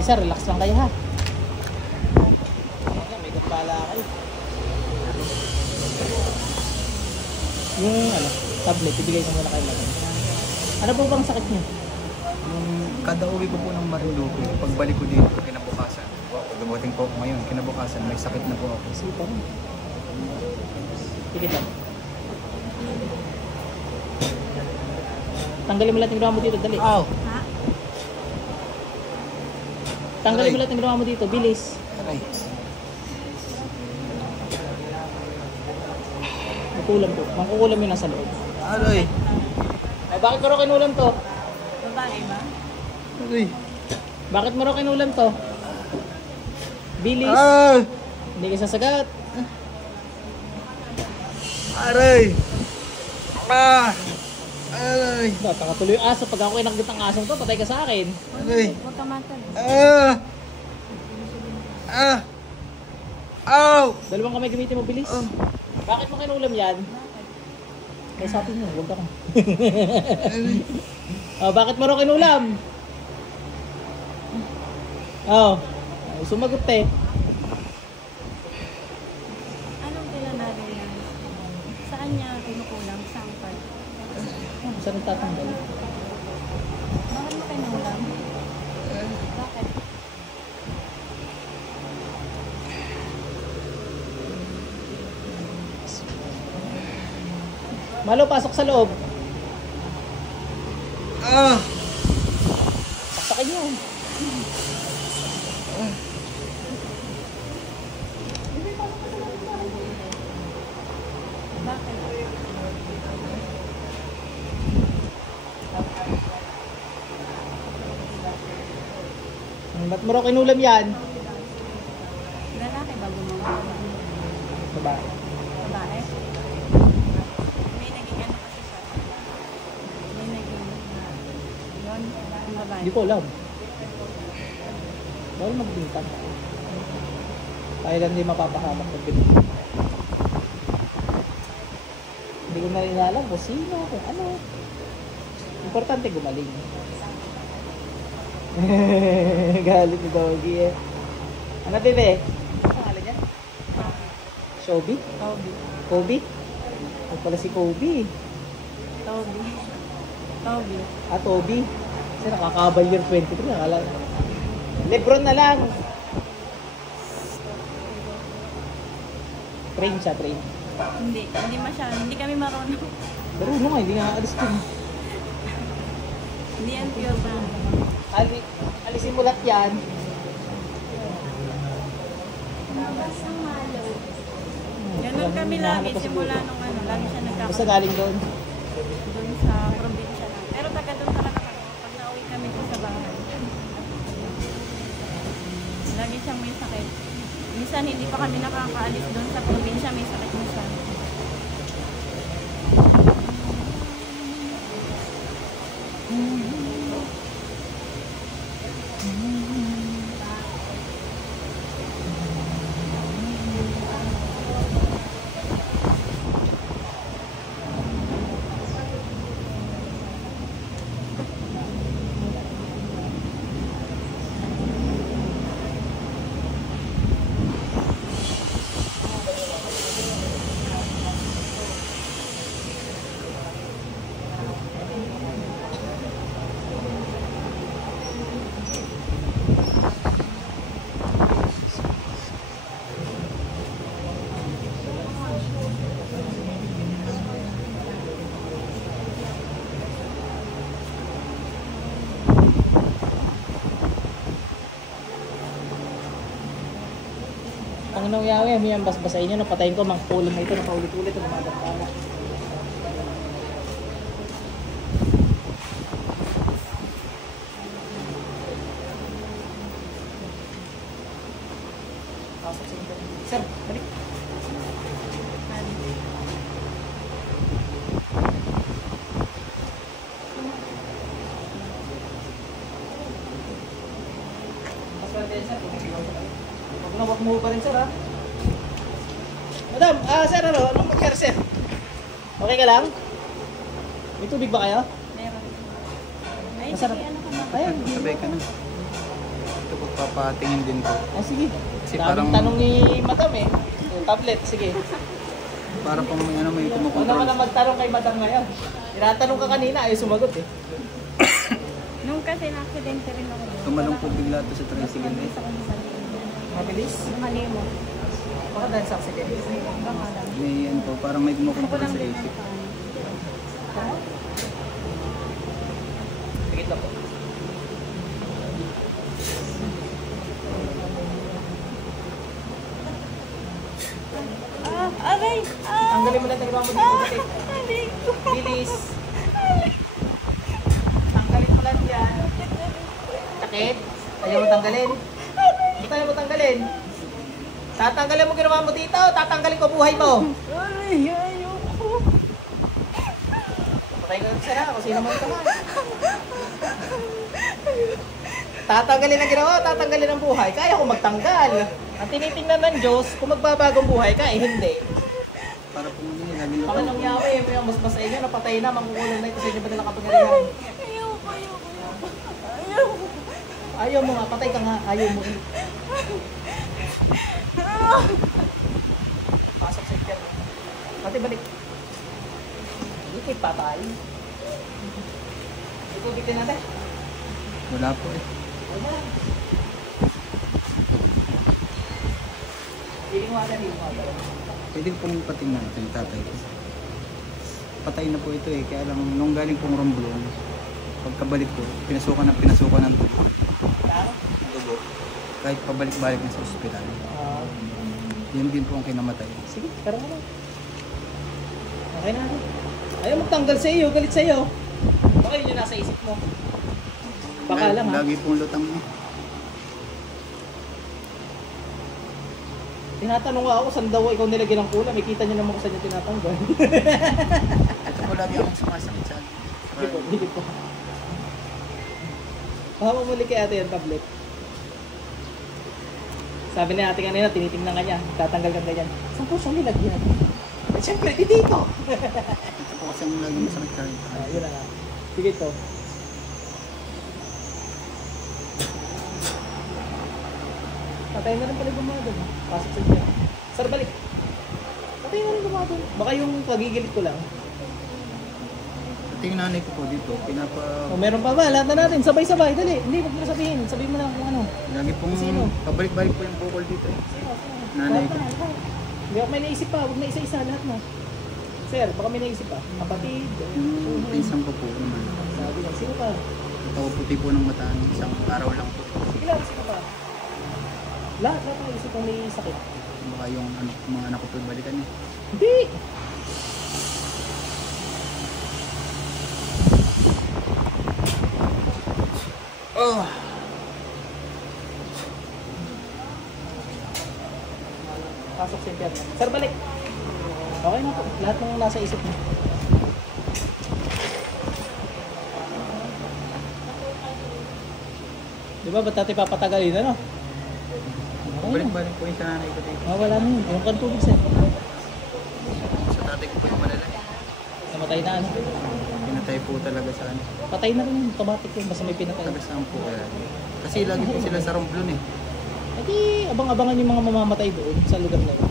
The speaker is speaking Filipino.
Sige sir, relax lang kayo ha. May gambala kayo. Yung ano, tablet, ibigay ko muna kayo lang. Ano po bang sakit niyo? Yung kada uwi ko po ng Marinduque, pagbalik ko dito, kinabukasan. Dumating po ako ngayon, kinabukasan, may sakit na po ako. Sige po. Sige lang. Tanggalin mo lahat ng ginawa mo dito, dali. Ow! Ha? Tanggalin mo lahat ng ginawa mo dito, bilis. Aray. Makulam po. Mangkukulam yun nasa loob. Aray! Ay, bakit mo raw kinulam to? Babae ba? Aray! Bakit mo raw kinulam to? Bilis. Ah! Hindi ka sasagat. Aray! Ah! Aray! Pakatuloy yung aso. Pag ako kinakit ang asong to, patay ka sa akin. Aray! Huwag ka matag. Ah! Ah! Ow! Dalawang kamay gamitin mo, bilis. Oh. Bakit mo kinulam yan? May sabi niyo, huwag ako. Oh, bakit mo raw kinulam? Oh, sumagot eh. Anong kailangan yan? Saan niya kinukulang? Saan part? Saan nagtatanggal? Bakit mo kinulang? Bakit? Malo, pasok sa loob. Ah! Saksakin niyo. Bakit? Ba't mo raw kinulam yan? Lalaki ba gumawa? Babae. Babae? May naging ano kasi siya. May naging yun, ang babae. Hindi ko alam. Bawal magbintang. Kaya lang hindi mapapahamak pag binintang. Hindi ko na rin alam kung sino, kung ano. Importante gumaling. Galit ni Doggy eh. Ano bebe? Ano pangalan niya? Shobi? Toby. Kobe? Ay pala si Kobe. Toby. Toby. Ah, Toby. Kasi nakaka-Cavalier 23. Nakala. Lebron na lang. Train siya, train. Hindi masyado. Hindi kami marunong. Pero ano nga, hindi nga aalis ko. Hindi yan pure ba? Alisin mo lahat yan. Ganun kami lagi simula nung ano. Lagi siya Basta nagkakaroon. galing doon. Doon sa probinsya lang. Pero taga doon talaga kami. Pag nauwi kami doon sa bahay. Lagi siyang may sakit. Minsan hindi pa kami nakakaalis doon sa probinsya. May sakit minsan. Ang nangyari, may ang basbasahin nyo, napatayin ko, mangkulam na ito, napaulit-ulit, at namadagpala. Sir, balik. Huwag mo pa rin sir ha. Madam, sir ano? Anong mangyari sir? Okay ka lang? May tubig ba kayo? Meron. Ay, Masarap. sige, ano ka na? Ayan. Sabay ka na. Ito po. papatingin din po. Ah, sige. Kasi Daming parang- tanong ni Madam eh. Yung tablet, sige. Para pong may ano, may Ano naman kumukontrol. na magtanong kay Madam ngayon? Tinatanong ka kanina, ayaw sumagot eh. Nung kasi na-accidente rin ako. Tumalong po bigla to sa tricycle eh. Sa kung Mabilis. mali mo. Baka dahil sa accident. Baka lang. May ano po, parang may Gusto ko kumukontrol lang sa din isip. Tigit lang po. Aray! Tanggalin mo lang ng mo dito kasi. Aray! Bilis. Tanggalin mo lang yan. Sakit? Ayaw mo tanggalin? Ba't ayaw mo tanggalin? Tatanggalin mo ginawa mo dito, tatanggalin ko buhay mo. Aray! Ayoko! Patay ka na sana kung sino mo ito man. Tatanggalin ang ginawa, tatanggalin ang buhay. Kaya ko magtanggal. Ang tinitingnan ng Diyos, kung magbabagong buhay ka, eh hindi. Para po hindi lagi lutang. Pakanong yawe, may ang mas sa inyo, napatay na, mangkukulong na ito sa inyo ba nila kapangyarihan? Ayoko! Ayoko! Ayaw mo nga, patay ka nga, ayaw mo. Pasok sa ikan. Pati balik. Hindi ko'y patay. Ito bitin natin. Wala po eh. Wala. Healing water, healing water. Pwede pong patingnan ito yung tatay ko. Patay na po ito eh. Kaya lang nung galing pong Romblon, pagkabalik ko, pinasukan ng dugo. Ano? Dugo. Kahit pabalik-balik na sa ospital. Yan din po ang kinamatay. Sige, karoon mo lang. Okay na. Ayaw magtanggal sa iyo, galit sa iyo. Baka yun yung nasa isip mo. Baka lang ha. Lagi pong lutang eh. Tinatanong nga ako, saan daw ikaw nilagyan ng pula? May kita niyo naman kung saan niya tinatanggal. Ito po lagi akong sumasakit sa Hindi po, hindi po. Baka mamuli kay ate yung tablet. Sabi ni ate kanina, tinitingnan ka niya, tatanggal ka ganyan. Saan po siyang nilagyan? Eh, siyempre, di dito. Ito po kasi ang lagi masakit sa akin. Yun na nga. Sige to. Patay na rin pala gumawa doon. Pasok sa dyan. Sir, balik. Patay na rin gumawa doon. Baka yung pagigilit ko lang. Ito yung nanay ko po dito. O meron pa ba? Lahat na natin. Sabay-sabay. Dali. Hindi, wag mo sabihin. Sabihin mo lang kung ano. Lagi pong Sino? pabalik-balik po yung bukol dito eh. Sino? Nanay ko. Hindi ako may naisip pa. Huwag na isa-isa lahat mo. Sir, baka may naisip pa. Kapatid. Yung pinsan ko po naman. Sabi lang, sino pa? Ito puti po ng mata. Isang araw lang po. Sige lang, sino pa? Lahat na isip ang may sakit. Baka yung ano, mga anak ko po balikan niya. Hindi! Oh! Pasok sa impyerno. Sir, balik. Okay na po. Lahat ng nasa isip mo. Di ba, ba't natin papatagalin, ano? Okay na. Balik-balik po yung sa nanay ko dito. Wala na yun. Yung kantubig, sir. Sa tatay ko po yung malala. Namatay na, ano? Pinatay po talaga sa ano. Patay na rin yun. Automatic yun. Basta may pinatay. Taga saan po kaya. Kasi lagi po sila sa Romblon eh. Hindi, abang-abangan yung mga mamamatay doon sa lugar na yun.